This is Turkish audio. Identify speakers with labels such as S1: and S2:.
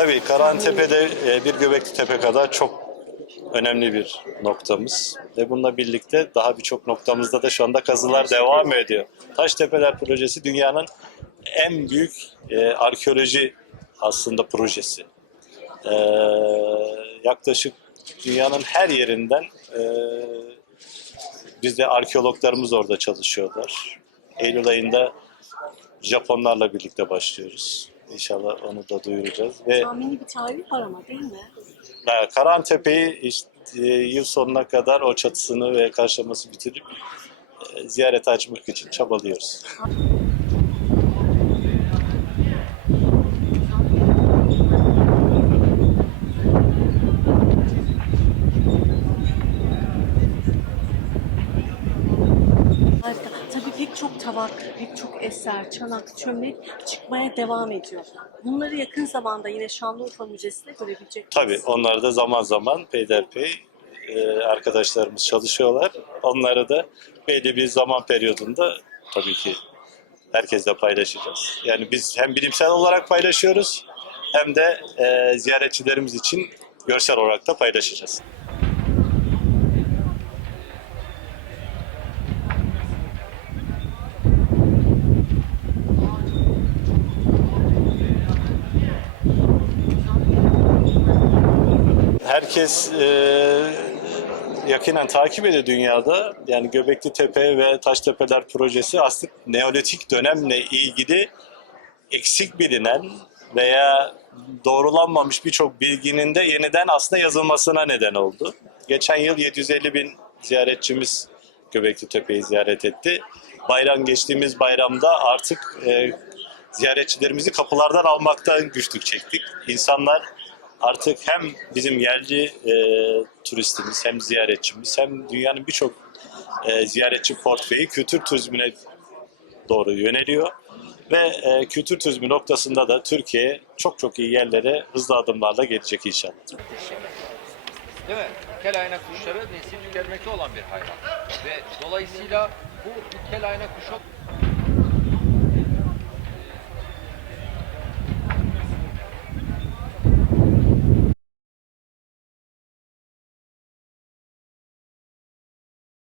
S1: Tabii Karahantepe'de e, bir Göbekli Tepe kadar çok önemli bir noktamız. Ve bununla birlikte daha birçok noktamızda da şu anda kazılar devam ediyor. Taştepeler projesi dünyanın en büyük e, arkeoloji aslında projesi. E, yaklaşık dünyanın her yerinden e, bizde arkeologlarımız orada çalışıyorlar. Eylül ayında Japonlarla birlikte başlıyoruz. İnşallah onu da duyuracağız. Ve
S2: Tahmini bir tarih var ama değil mi?
S1: e, Karahantepe'yi işte, e, yıl sonuna kadar o çatısını ve karşılaması bitirip e, ziyarete açmak için çabalıyoruz.
S2: Harika. Tabii pek çok tabak, pek çok eser, çanak, çömlek çıkmaya devam ediyor. Bunları yakın zamanda yine Şanlıurfa Müzesi'nde görebilecek
S1: Tabii
S2: miyiz?
S1: onları da zaman zaman peyderpey e, arkadaşlarımız çalışıyorlar. Onları da belli bir zaman periyodunda tabii ki herkesle paylaşacağız. Yani biz hem bilimsel olarak paylaşıyoruz hem de e, ziyaretçilerimiz için görsel olarak da paylaşacağız. Herkes e, yakinen takip ediyor dünyada. Yani Göbekli Tepe ve Taştepeler projesi aslında Neolitik dönemle ilgili eksik bilinen veya doğrulanmamış birçok bilginin de yeniden aslında yazılmasına neden oldu. Geçen yıl 750 bin ziyaretçimiz Göbekli Tepe'yi ziyaret etti. Bayram geçtiğimiz bayramda artık e, ziyaretçilerimizi kapılardan almaktan güçlük çektik. İnsanlar artık hem bizim yerli e, turistimiz hem ziyaretçimiz hem dünyanın birçok e, ziyaretçi portföyü kültür turizmine doğru yöneliyor. Ve e, kültür turizmi noktasında da Türkiye çok çok iyi yerlere hızlı adımlarla gelecek inşallah.
S3: Değil mi? Kel ayna kuşları nesil tükenmekte olan bir hayvan. Ve dolayısıyla bu kel ayna kuşu